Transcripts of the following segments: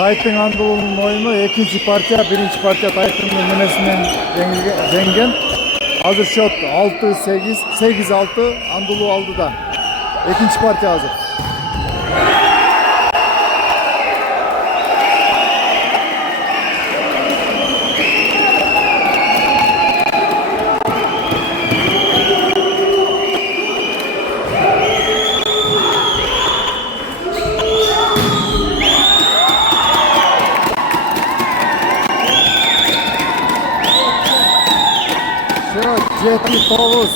Taytın Anadolu'nun oyunu ikinci parça, birinci parça Taytın'ın menesinden zengen. Hazır şot 6-8, 8-6 Anadolu aldıdan. İkinci parça hazır. Jetli Tovuz.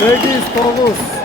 Sekiz Tovuz.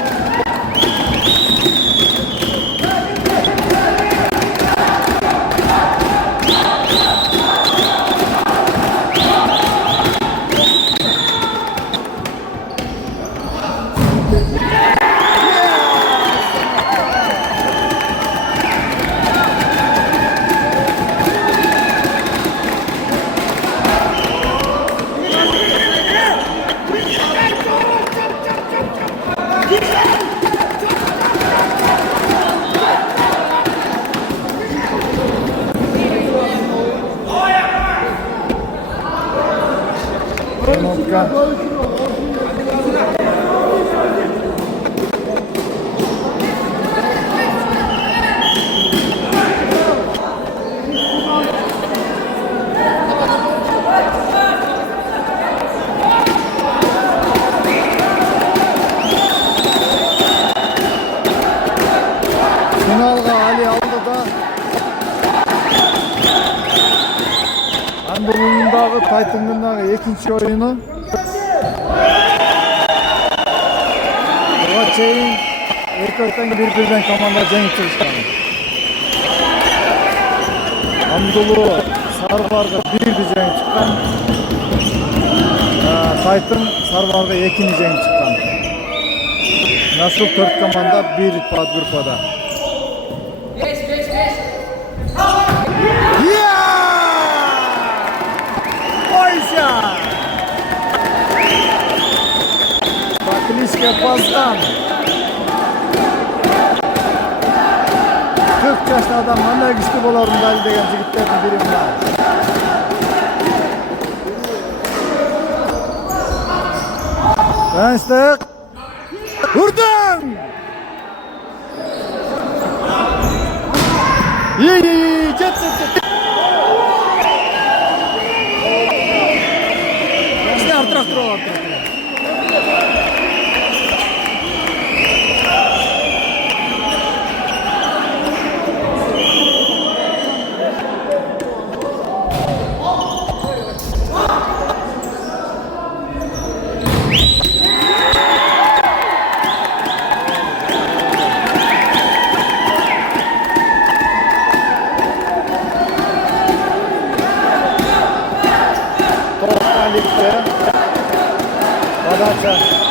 Finalga Ali aldı da Anadolu'nundaki Taytın'daki ikinci oyunu Çey'in erkekten birbirinden komanda cenk çıkışkan. Anadolu Sarvarga birdi cenk çıkan. Taytın Sarvarga ikinci cenk çıkan. Nasıl 4 komanda bir grupada. Bakılışka pastan 40 yaşlı adam hala güçlü bolarım dali degan jigitlerden biri var. Yanstık vurdun. İyi jet. İşte artık Lig'de Badaça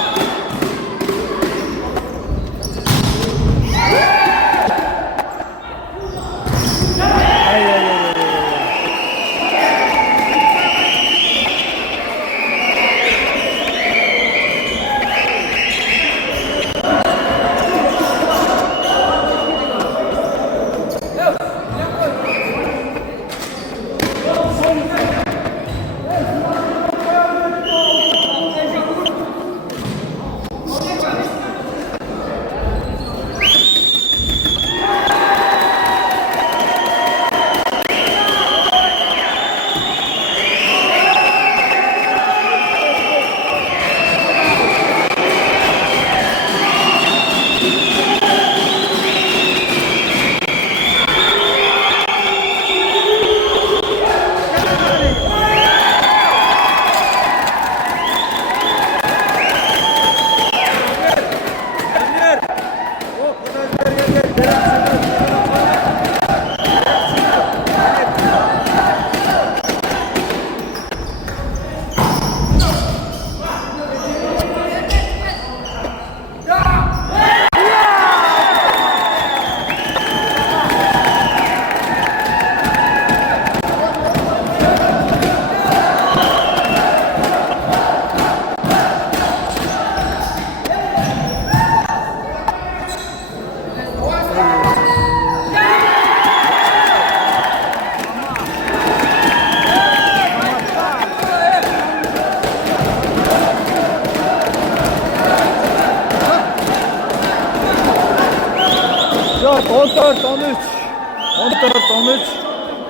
13.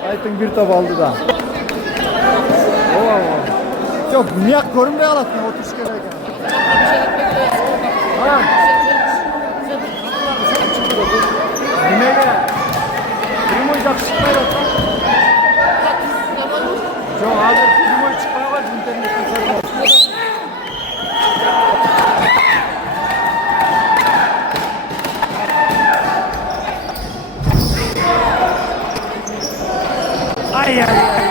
Taytın bir top aldı da. Çok niyak görünmeye alatmıyor 30 kere. Ha. Nimeyle? Primo'yu da çıkmaya bak. Çok hazır Primo'yu çıkmaya bak. İnternetten sarılıyor. Ay ay ay.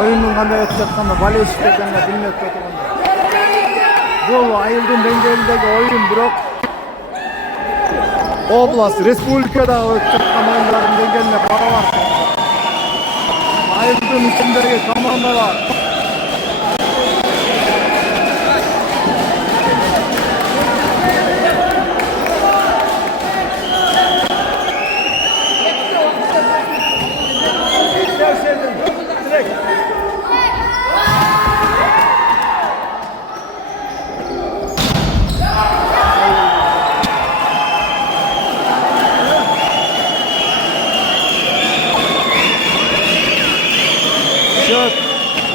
Oyunun kanda yatacaklarında, bale işlerinde bilmek kötü. Bu ayıldığın dengelindeki oyun bırak. Oblast, Respublika'da oyunların dengeline para var. Ayıldığın içindeki komandalar.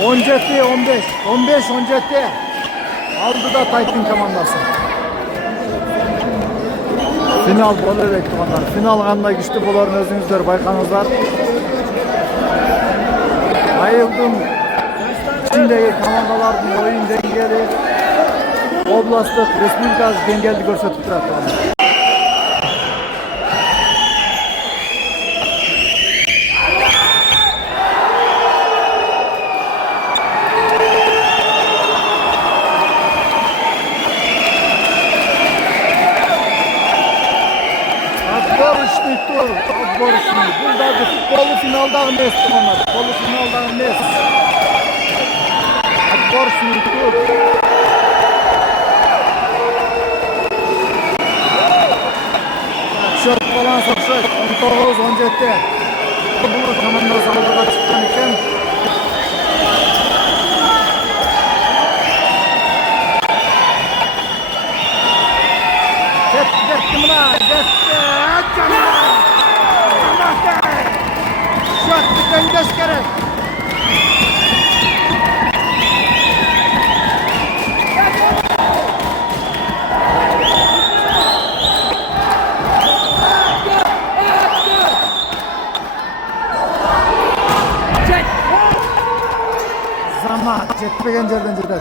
Oncetti 15. 15 Oncetti. Aldı da Taytın komandası. Final bol elektromanlar. Final kanında güçlü boların özünüzler, baykanızlar. Ayıldım. İçindeki komandaların oyun dengeli. Oblastlık, Respublika dengeli görsetip durar. Buradaki futbolu finaldan mes onlar. Futbolu finaldan mes. Akbar Sürtür. Şort falan sokşak. 19 17. Bu komanda saldırıda çıkan iken Gitti mi lan? Gitti. Şort bir dengeş gerek. Zaman jetmegen yerden jeter.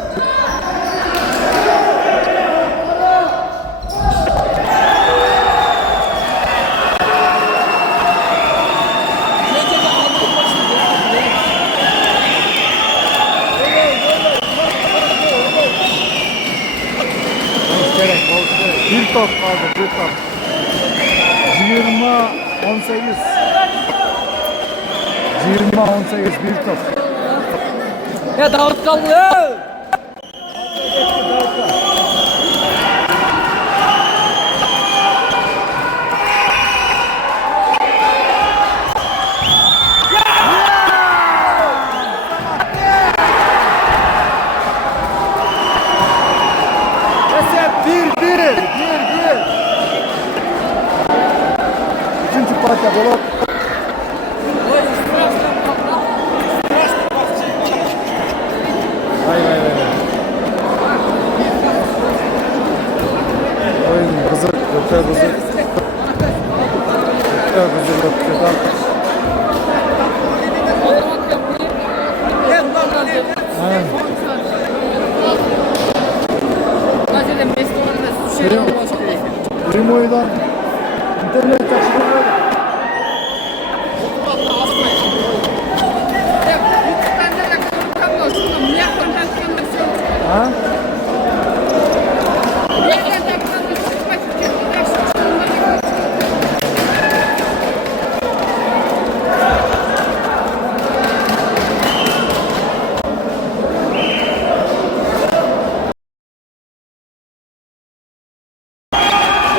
Bir top kaldı, bir top. 20-18. 20-18 bir top. Ya Davut kaldı. Parça bolot. Vay vay vay. Oyun kızık, öte kızık. Sedat. Ha. Primo'dan internet açılıyor. Ha?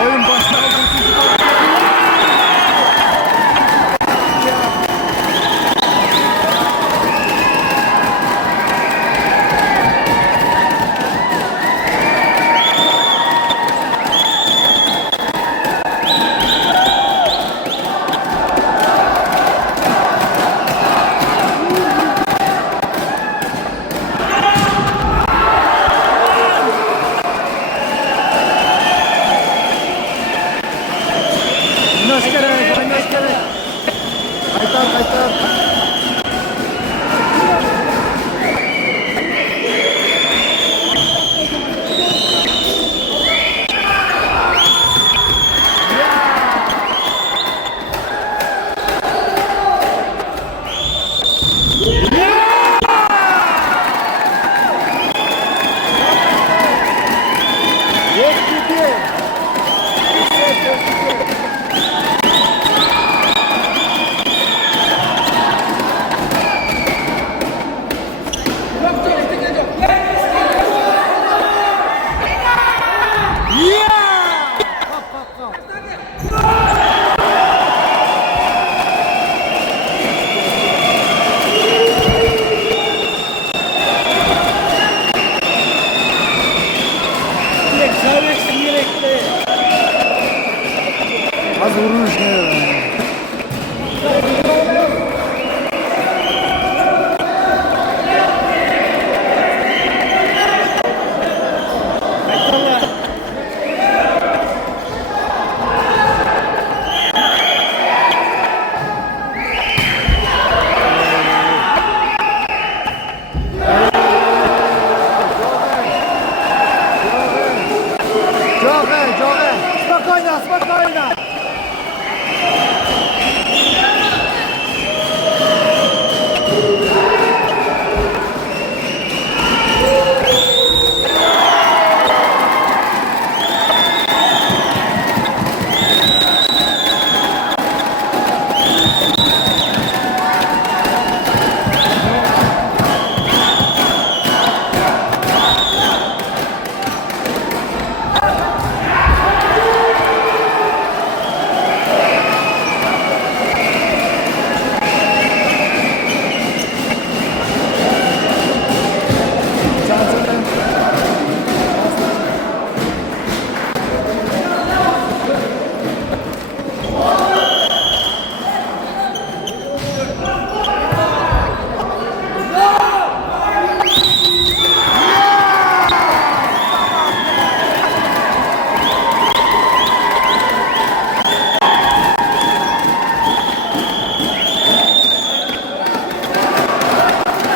Oyun başladı. Oynaş gerek, oynaş gerek. Kaytar, kaytar. Yok gidiyor. Az vurmuş ne ya? Joge. Spokojna.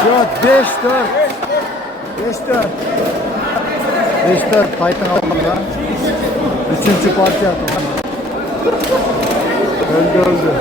Yok 5-4. 5-4 Titan aldılar. Üçüncü parti attı. Öldü.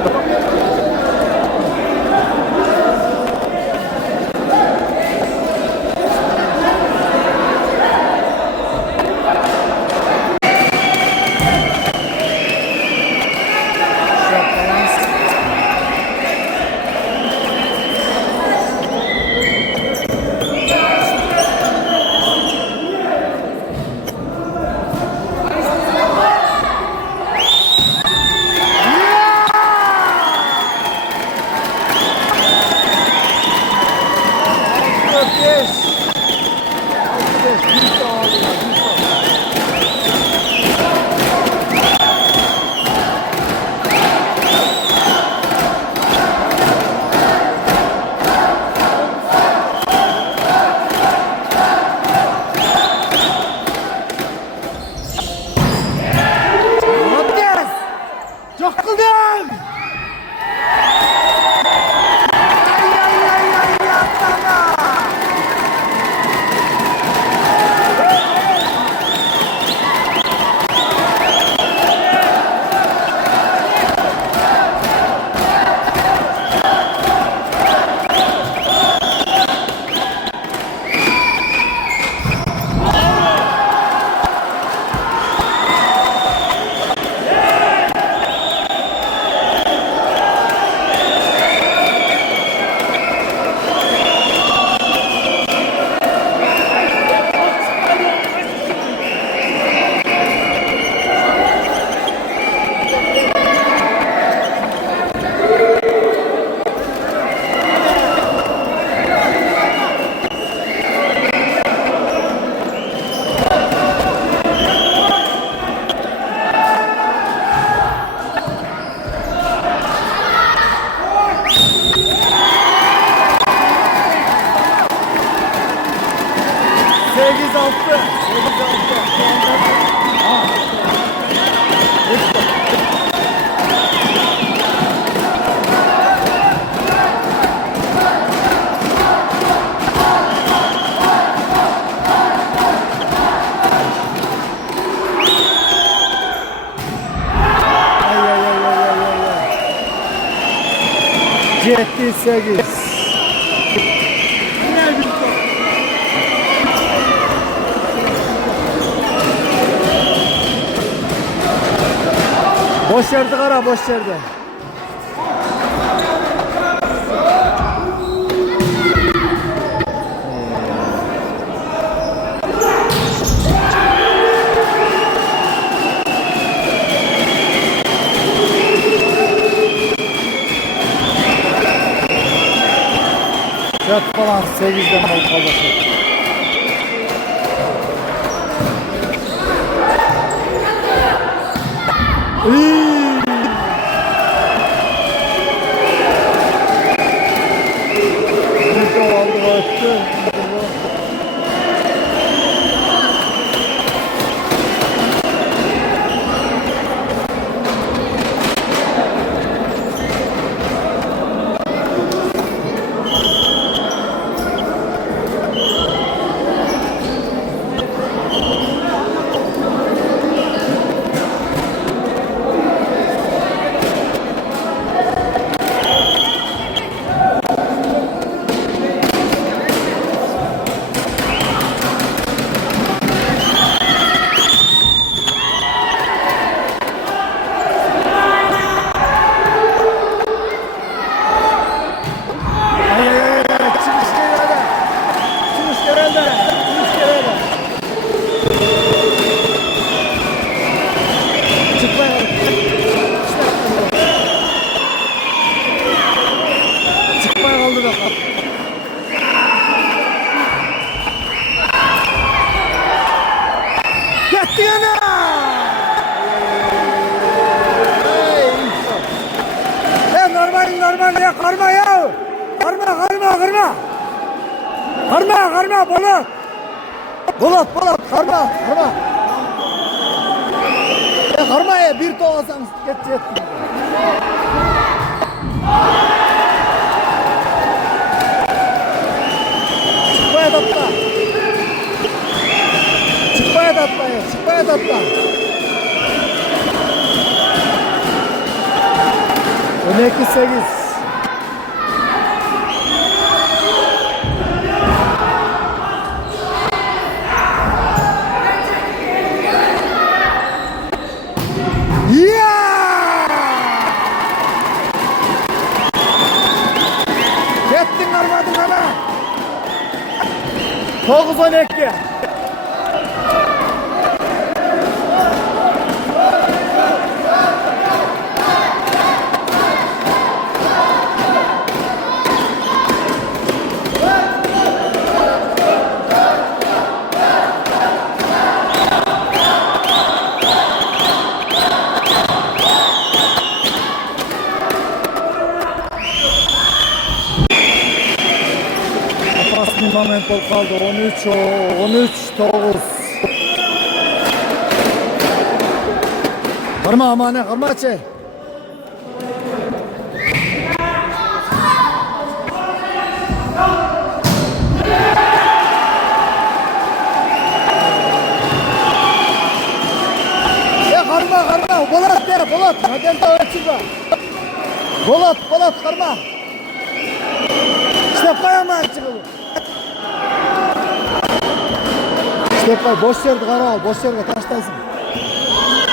6. Ay ay ay ay ay ay ay. 7-8. Boş yerde kara, boş yerde. Dört falan 8'den kaldı. İyi. Bir de aldı baktı. Ay ay ay ay. Çıkış nerede? Çıkış nerede? Çıkış nerede? Çıkmayalım. Çıkmaya kaldı da. Gitti yana. Ya normal ya karma ya. Karma. Polat karma. Ya karma ya bir ton alsanız geç. Çıkmaya da atla. 12-8. Ya! Gittin armadın ana. 9-12. Fundamental kaldı 13-9. Karma amane karma çe. Ya karma Polat de Polat. Hadi daha çıkma. Polat karma. Stepaya mı çıkıyor? Stepay boş yerde kara al. Boş yerde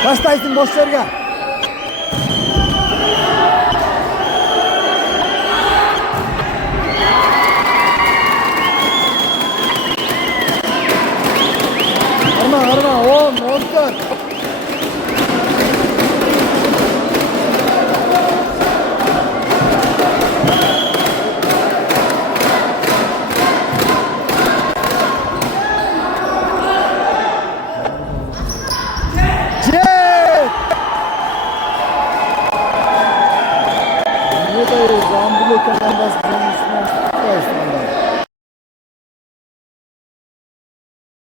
taştaysın. Boş yerde.